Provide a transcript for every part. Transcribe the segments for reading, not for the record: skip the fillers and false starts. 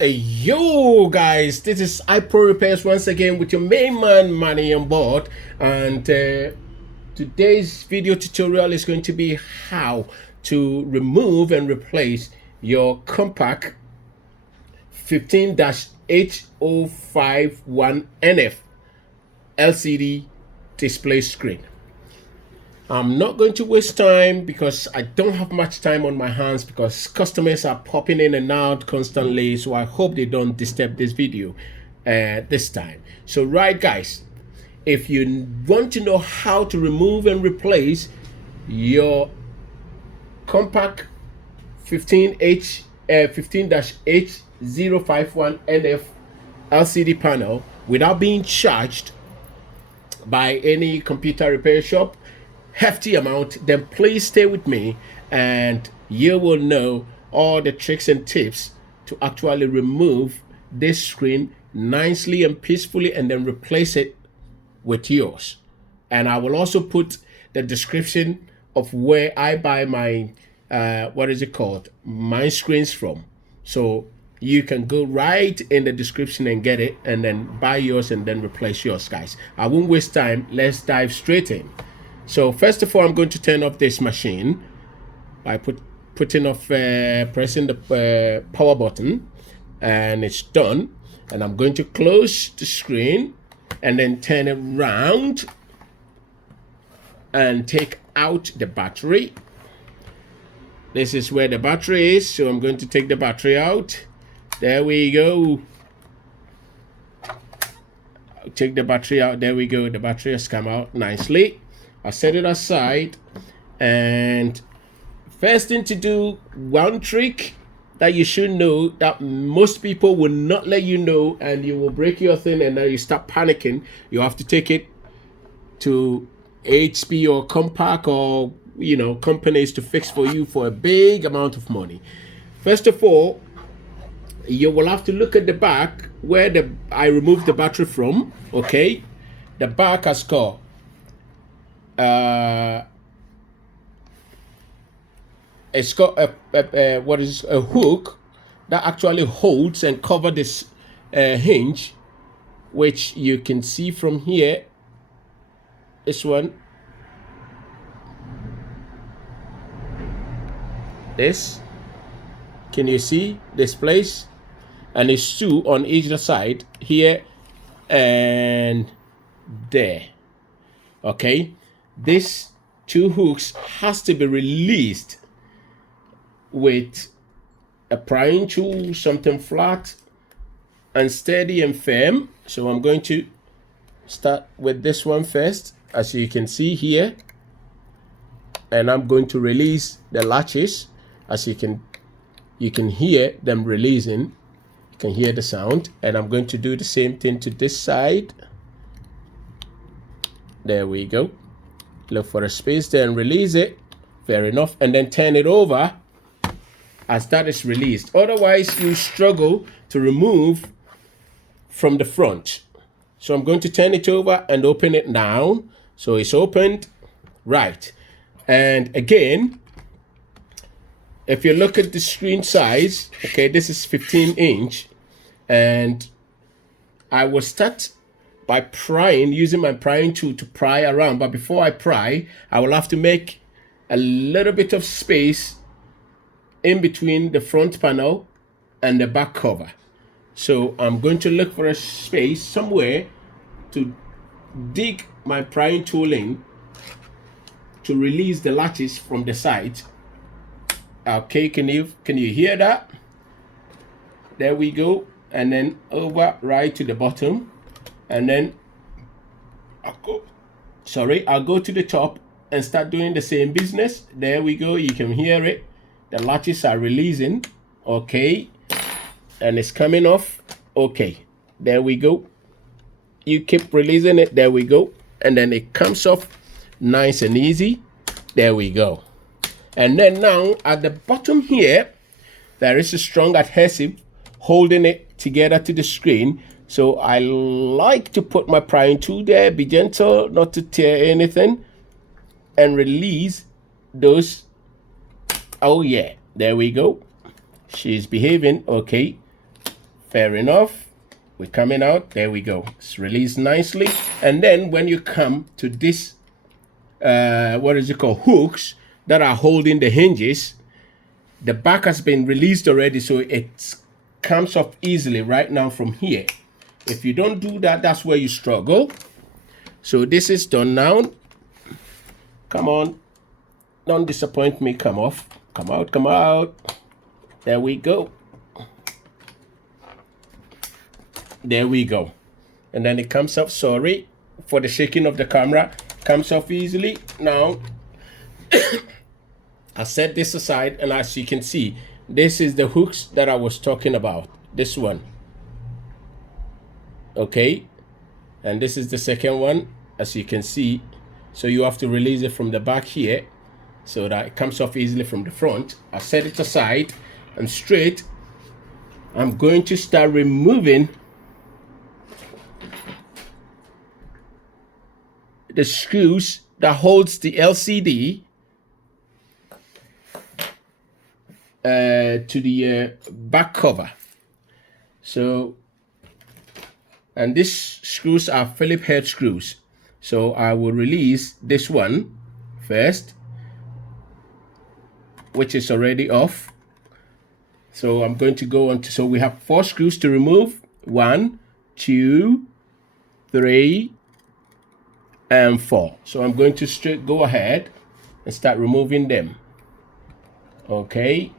Hey, yo guys, this is iPro Repairs once again with your main man Manny on board, and today's video tutorial is going to be how to remove and replace your compaq 15-H051NF LCD display screen. I'm not going to waste time because I don't have much time on my hands because customers are popping in and out constantly. So I hope they don't disturb this video this time. So right guys, if you want to know how to remove and replace your compaq 15-H051NF LCD panel without being charged by any computer repair shop, hefty amount, then please stay with me and you will know all the tricks and tips to actually remove this screen nicely and peacefully and then replace it with yours. And I will also put the description of where I buy my my screens from, so you can go right in the description and get it and then buy yours and then replace yours. Guys, I won't waste time, let's dive straight in. So first of all, I'm going to turn off this machine by pressing the power button, and it's done. And I'm going to close the screen and then turn it around and take out the battery. This is where the battery is, so I'm going to take the battery out. There we go. Take the battery out. There we go. The battery has come out nicely. I set it aside, and first thing to do, one trick that you should know that most people will not let you know, and you will break your thing and then you start panicking. You have to take it to HP or compaq or companies to fix for you for a big amount of money. First of all, you will have to look at the back where I removed the battery from. Okay, the back has got it's got a hook that actually holds and cover this hinge, which you can see from here. This one, this, can you see this place? And it's two on each side, here and there. Okay, this two hooks has to be released with a prying tool, something flat and steady and firm. So I'm going to start with this one first, as you can see here, and I'm going to release the latches. As you can hear them releasing, you can hear the sound, and I'm going to do the same thing to this side. There we go. Look for a space there and release it. Fair enough. And then turn it over as that is released. Otherwise, you struggle to remove from the front. So I'm going to turn it over and open it now. So it's opened. Right. And again, if you look at the screen size, okay, this is 15-inch. And I will start by prying, using my prying tool to pry around. But before I pry, I will have to make a little bit of space in between the front panel and the back cover. So I'm going to look for a space somewhere to dig my prying tool in to release the latches from the side. Okay, can you hear that? There we go. And then over right to the bottom. And then I'll go to the top and start doing the same business. There we go. You can hear it. The latches are releasing. Okay. And it's coming off. Okay. There we go. You keep releasing it. There we go. And then it comes off nice and easy. There we go. And then now at the bottom here, there is a strong adhesive holding it together to the screen. So I like to put my prying tool there, be gentle, not to tear anything, and release those. Oh yeah, there we go. She's behaving. Okay, Fair enough. We're coming out. There we go. It's released nicely. And then when you come to this, what is it called? Hooks that are holding the hinges, the back has been released already, so it comes off easily right now from here. If you don't do that, that's where you struggle. So this is done now. Come on. Don't disappoint me. Come off. Come out. Come out. There we go. There we go. And then it comes off. Sorry for the shaking of the camera. Comes off easily. Now, I set this aside, and as you can see, this is the hooks that I was talking about. This one. Okay. And this is the second one, as you can see. So you have to release it from the back here so that it comes off easily from the front. I set it aside and straight. I'm going to start removing the screws that holds the LCD to the back cover. So, and these screws are Phillips head screws. So I will release this one first, which is already off. So I'm going to go on to, so we have 4 screws to remove. 1, 2, 3, and 4. So I'm going to straight go ahead and start removing them. Okay.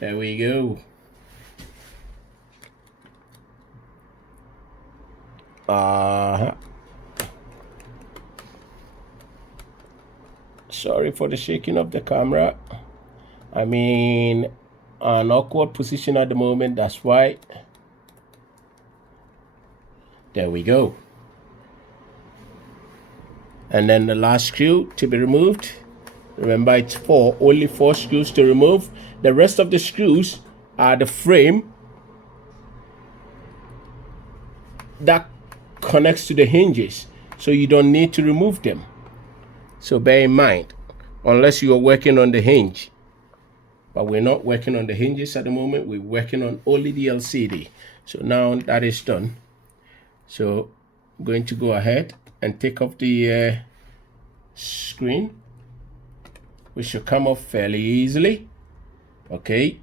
There we go. Sorry for the shaking of the camera. I mean, an awkward position at the moment, that's why. There we go. And then the last screw to be removed. Remember, it's only 4 screws to remove. The rest of the screws are the frame that connects to the hinges, so you don't need to remove them. So bear in mind, unless you are working on the hinge. But we're not working on the hinges at the moment. We're working on only the LCD. So now that is done. So I'm going to go ahead and take off the screen, which should come off fairly easily. Okay.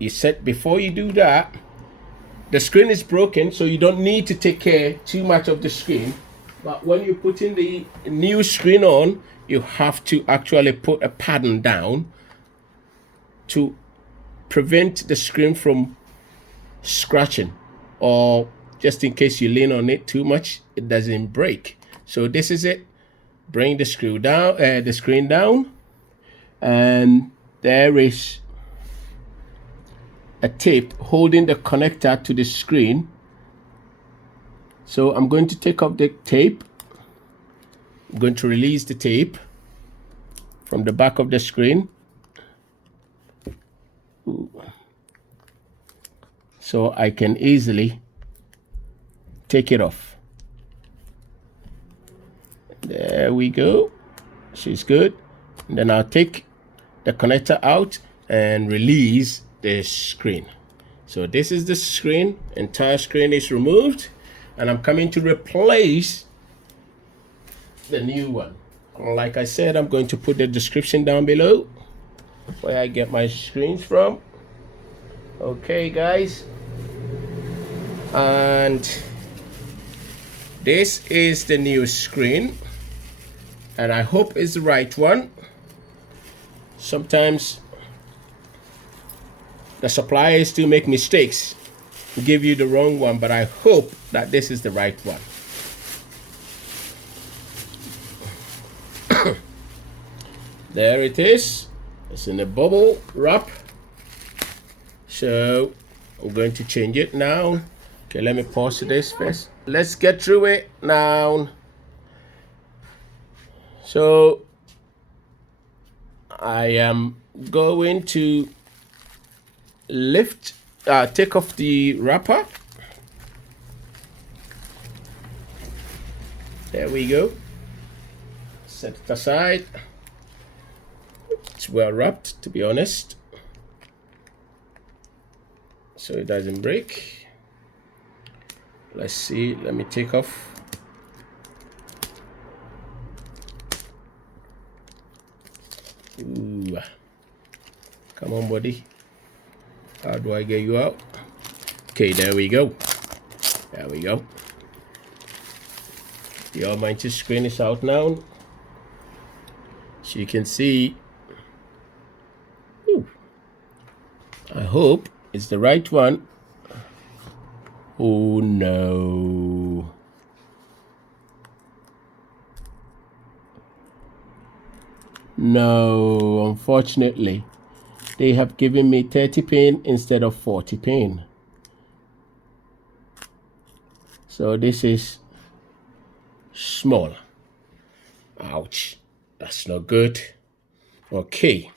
You set, before you do that, the screen is broken, so you don't need to take care too much of the screen. But when you're putting the new screen on, you have to actually put a padding down to prevent the screen from scratching, or just in case you lean on it too much, it doesn't break. So this is it. Bring the screw down, the screen down, and there is a tape holding the connector to the screen. So I'm going to take off the tape. I'm going to release the tape from the back of the screen. So I can easily take it off. There we go. She's good. And then I'll take the connector out and release the screen. So this is the screen. Entire screen is removed, and I'm coming to replace the new one. Like I said, I'm going to put the description down below where I get my screens from. Okay, guys. And this is the new screen, and I hope it's the right one. Sometimes the suppliers still make mistakes, give you the wrong one, but I hope that this is the right one. There it is. It's in a bubble wrap. So I'm going to change it now. Okay, let me pause this first. Let's get through it now. So I am going to take off the wrapper. There we go. Set it aside. It's well wrapped, to be honest. so it doesn't break. Let's see, let me take off. Ooh. Come on, buddy. How do I get you out? Okay, there we go. There we go. The almighty screen is out now. So you can see. Ooh. I hope it's the right one. Oh no. No, unfortunately, they have given me 30 pin instead of 40 pin. So this is small. Ouch, that's not good. Okay,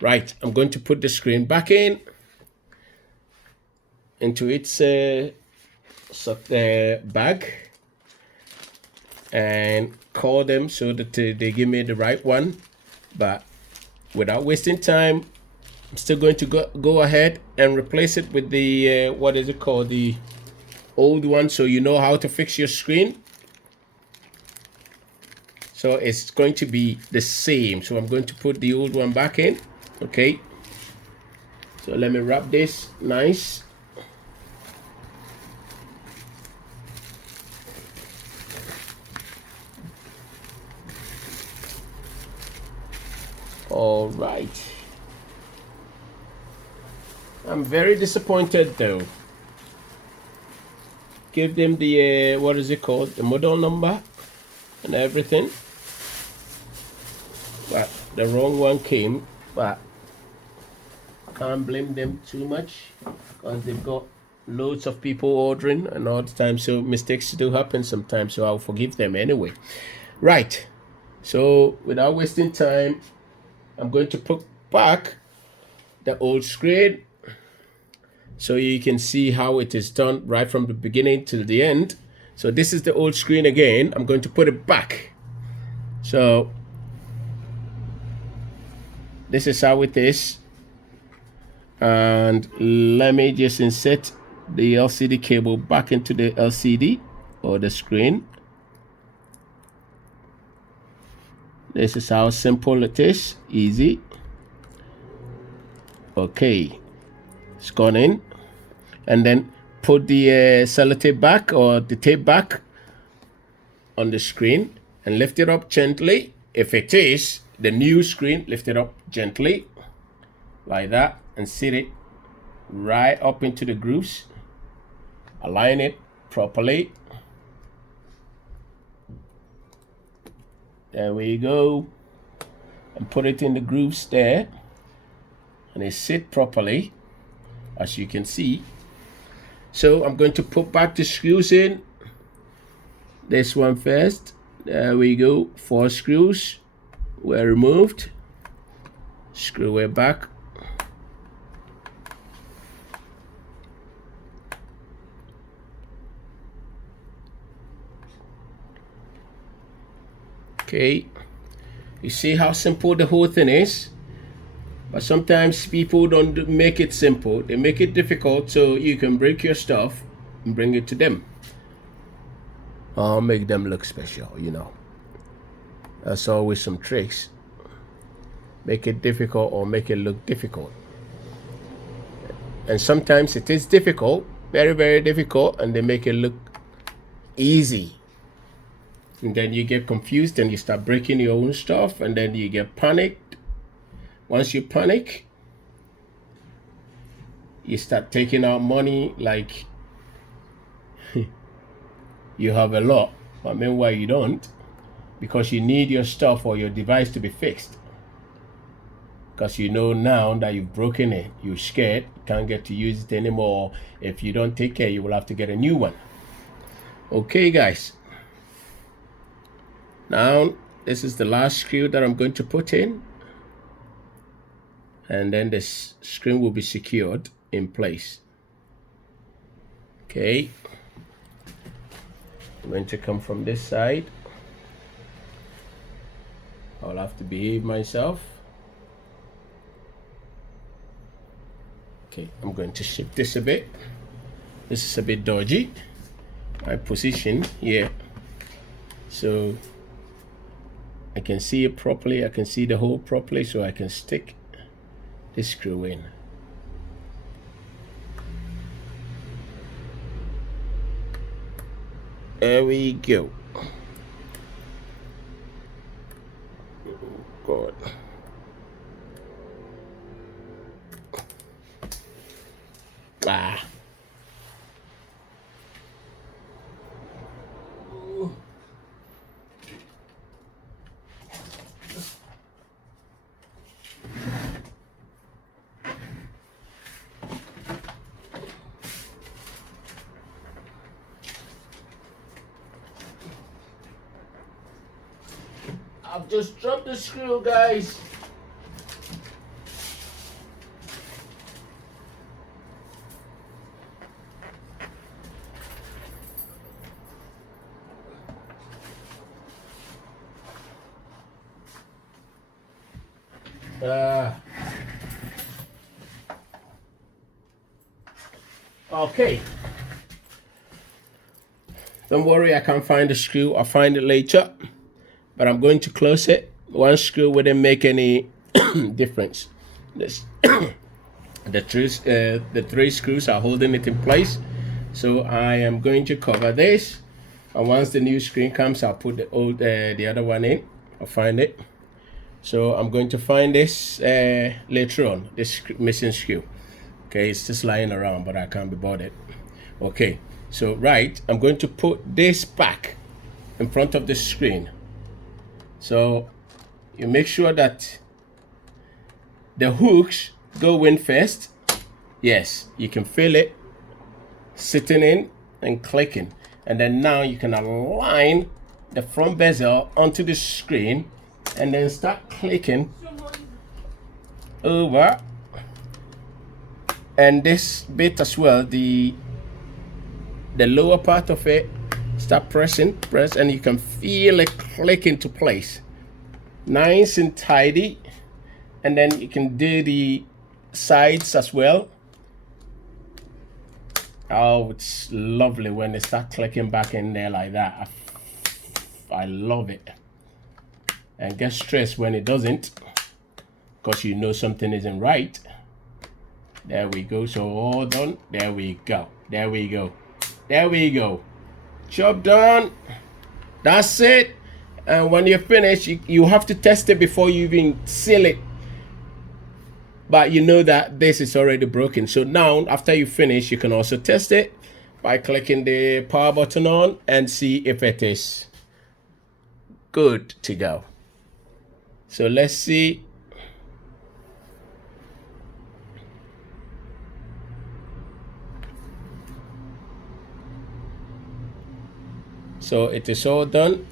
right, I'm going to put the screen back into its bag and call them so that they give me the right one. But without wasting time, I'm still going to go ahead and replace it with the what is it called, the old one, so you know how to fix your screen. So it's going to be the same. So I'm going to put the old one back in. Okay, so let me wrap this nice. All right. I'm very disappointed though. Give them the what is it called, the model number and everything, but the wrong one came. But I can't blame them too much because they've got loads of people ordering and all the time, so mistakes do happen sometimes, so I'll forgive them anyway. Right, so without wasting time, I'm going to put back the old screen so you can see how it is done right from the beginning till the end. So this is the old screen again. I'm going to put it back. So this is how it is. And let me just insert the LCD cable back into the LCD or the screen. This is how simple it is. Easy. Okay, it's gone in. And then put the sellotape back or the tape back on the screen and lift it up gently. If it is the new screen, lift it up gently like that and sit it right up into the grooves. Align it properly. There we go. And put it in the grooves there. And it sit properly, as you can see. So I'm going to put back the screws in. This one first. There we go. 4 screws were removed. Screw it back. Okay, you see how simple the whole thing is? But sometimes people don't make it simple. They make it difficult so you can break your stuff and bring it to them. I'll make them look special, you know. That's always some tricks. Make it difficult or make it look difficult. And sometimes it is difficult, very, very difficult, and they make it look easy. And then you get confused and you start breaking your own stuff, and then you get panicked. Once you panic, you start taking out money like you have a lot, but meanwhile you don't, because you need your stuff or your device to be fixed. Because you know now that you've broken it, you're scared, you can't get to use it anymore. If you don't take care, you will have to get a new one. Okay, guys. Now, this is the last screw that I'm going to put in. And then this screen will be secured in place. Okay. I'm going to come from this side. I'll have to behave myself. Okay, I'm going to shift this a bit. This is a bit dodgy. My position here, so I can see it properly. I can see the hole properly, so I can stick this screw in. There we go. God. Ah. I've just dropped the screw, guys. Okay. Don't worry, I can't find the screw. I'll find it later. But I'm going to close it. One screw wouldn't make any difference. This the three screws are holding it in place. So I am going to cover this. And once the new screen comes, I'll put the other one in. I'll find it. So I'm going to find this later on, this missing screw. Okay, it's just lying around, but I can't be bothered. Okay, so I'm going to put this back in front of the screen. So you make sure that the hooks go in first. Yes, you can feel it sitting in and clicking. And then now you can align the front bezel onto the screen and then start clicking over. And this bit as well, the lower part of it, start press, and you can feel it click into place. Nice and tidy. And then you can do the sides as well. Oh, it's lovely when they start clicking back in there like that. I love it. And get stressed when it doesn't, because you know something isn't right. There we go. So all done. There we go. There we go. There we go. Job done. That's it. And when you're finished, you have to test it before you even seal it. But you know that this is already broken. So now, after you finish, you can also test it by clicking the power button on and see if it is good to go. So let's see. So it is all done.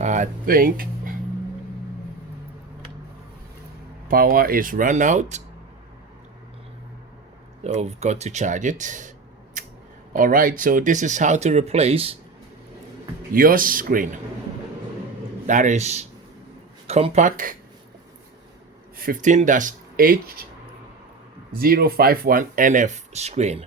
I think power is run out. So we've got to charge it. All right, so this is how to replace your screen. That is compaq 15-H051NF screen.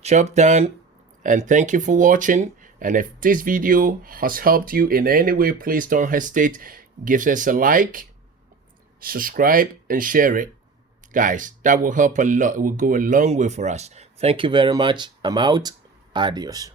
Job done, and thank you for watching. And if this video has helped you in any way, please don't hesitate. Give us a like, subscribe, and share it. Guys, that will help a lot. It will go a long way for us. Thank you very much. I'm out. Adios.